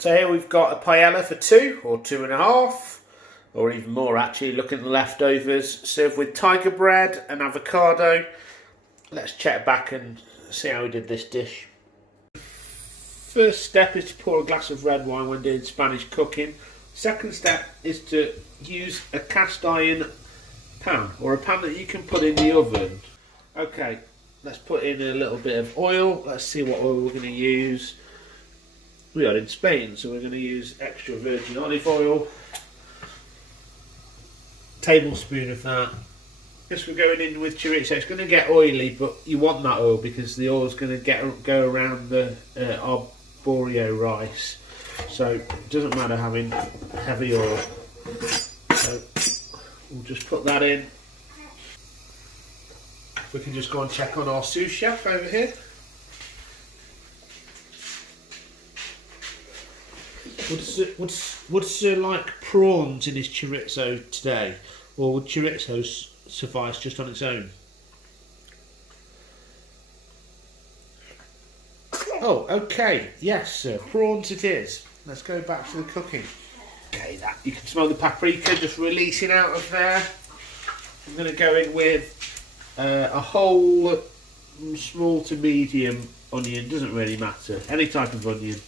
So here we've got a paella for 2 or 2.5, or even more actually, looking at the leftovers, served with tiger bread and avocado. Let's check back and see how we did this dish. First step is to pour a glass of red wine when doing Spanish cooking. Second step is to use a cast iron pan, or a pan that you can put in the oven. Okay, let's put in a little bit of oil. Let's see what oil we're going to use. We are in Spain, so we're going to use extra virgin olive oil. Tablespoon of that. This we're going in with chorizo. It's going to get oily, but you want that oil because the oil is going to go around the arborio rice. So it doesn't matter having heavy oil. So we'll just put that in. We can just go and check on our sous chef over here. Would Sir like prawns in his chorizo today, or would chorizo suffice just on its own? Oh, okay. Yes, sir. Prawns it is. Let's go back to the cooking. Okay, that you can smell the paprika just releasing out of there. I'm going to go in with a whole small to medium onion. Doesn't really matter. Any type of onion.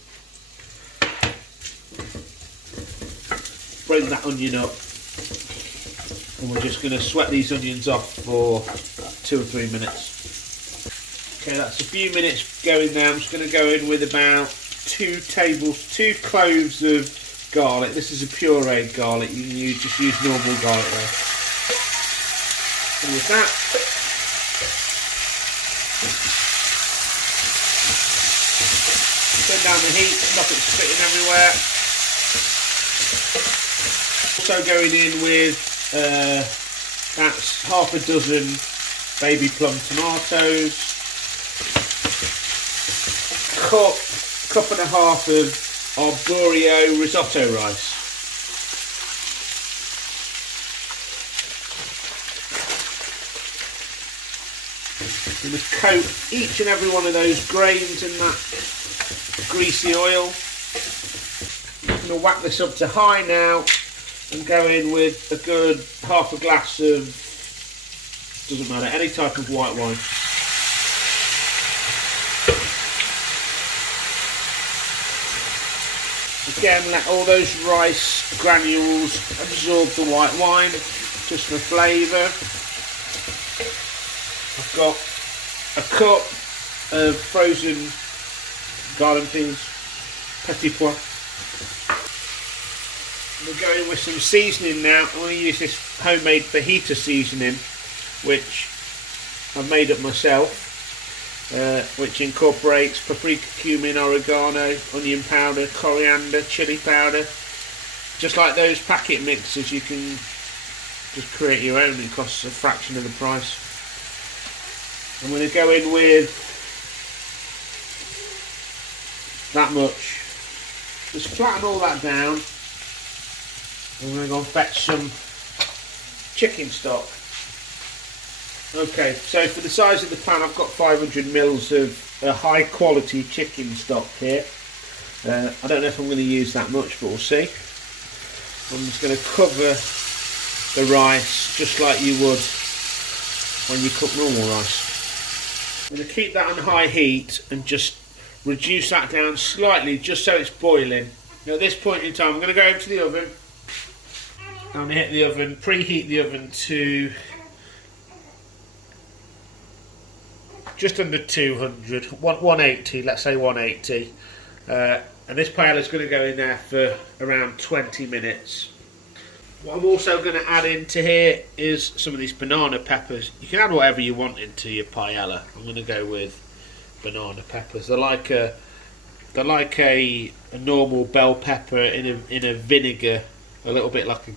Bring that onion up, and we're just going to sweat these onions off for 2 or 3 minutes. Okay, that's a few minutes going now. I'm just going to go in with about 2 cloves of garlic. This is a pureed garlic. You can just use normal garlic there. And with that, turn down the heat, stop it spitting everywhere. Also going in with that's half a dozen baby plum tomatoes, cup and a half of arborio risotto rice. We must coat each and every one of those grains in that greasy oil. I'm going to whack this up to high now and go in with a good half a glass of, doesn't matter, any type of white wine. Again, let all those rice granules absorb the white wine, just for flavour. I've got a cup of frozen garden peas, petit pois. We're going with some seasoning now. I'm going to use this homemade fajita seasoning, which I've made up myself, which incorporates paprika, cumin, oregano, onion powder, coriander, chili powder. Just like those packet mixes, you can just create your own. It costs a fraction of the price. I'm going to go in with that much. Just flatten all that down. I'm going to go and fetch some chicken stock. Okay, so for the size of the pan, I've got 500 mils of high quality chicken stock here. I don't know if I'm going to use that much, but we'll see. I'm just going to cover the rice just like you would when you cook normal rice. I'm going to keep that on high heat and just reduce that down slightly just so it's boiling. Now at this point in time, I'm going to go over to the oven. I'm going to hit the oven, preheat the oven to just under 200, 180, let's say 180. And this paella is going to go in there for around 20 minutes. What I'm also going to add into here is some of these banana peppers. You can add whatever you want into your paella. I'm going to go with banana peppers. They're like a normal bell pepper in a vinegar. A little bit like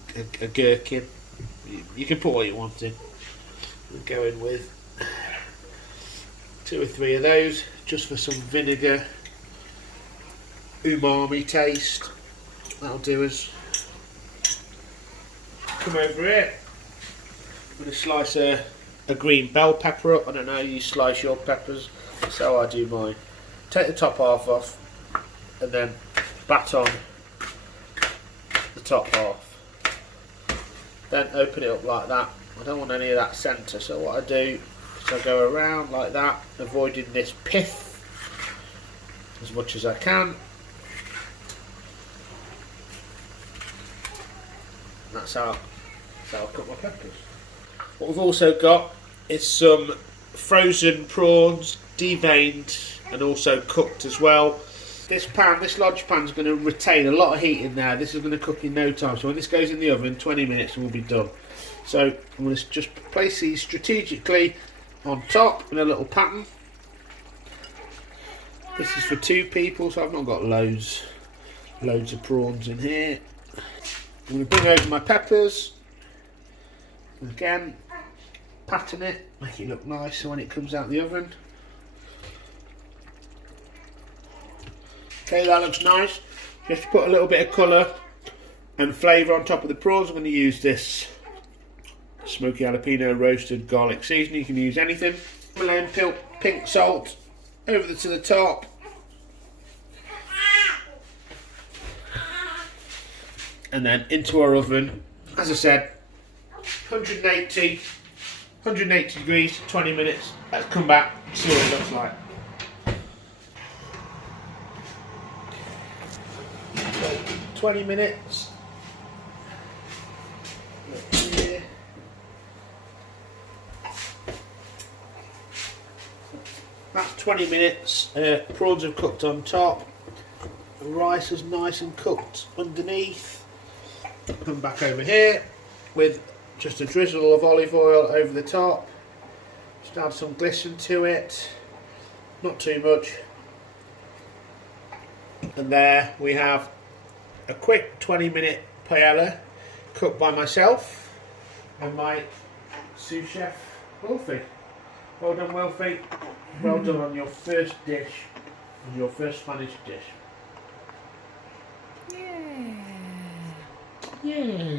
a gherkin. You can put what you want in. We'll go in with 2 or 3 of those, just for some vinegar, umami taste. That'll do us. Come over here. I'm going to slice a green bell pepper up. I don't know how you slice your peppers, so I do mine. Take the top half off, and then bat on the top half. Then open it up like that. I don't want any of that centre, so what I do is I go around like that, avoiding this pith as much as I can. That's how I cook my peppers. What we've also got is some frozen prawns, deveined and also cooked as well. This large pan is going to retain a lot of heat in there. This is going to cook in no time. So when this goes in the oven, 20 minutes and we'll be done. So I'm going to just place these strategically on top in a little pattern. This is for 2 people, so I've not got loads of prawns in here. I'm going to bring over my peppers. And again, pattern it, make it look nice so when it comes out the oven. Okay, that looks nice. Just to put a little bit of colour and flavour on top of the prawns, I'm going to use this smoky jalapeno roasted garlic seasoning. You can use anything. Himalayan pink salt over to the top. And then into our oven, as I said, 180 degrees, 20 minutes. Let's come back, see what it looks like. 20 minutes. Look here. That's 20 minutes. Prawns have cooked on top. The rice is nice and cooked underneath. Come back over here with just a drizzle of olive oil over the top. Just add some glisten to it. Not too much. And there we have a quick 20-minute paella cooked by myself and my sous chef Wilfie. Well done, Wilfie. Well done on your first dish, on your first Spanish dish. Yeah. Yeah.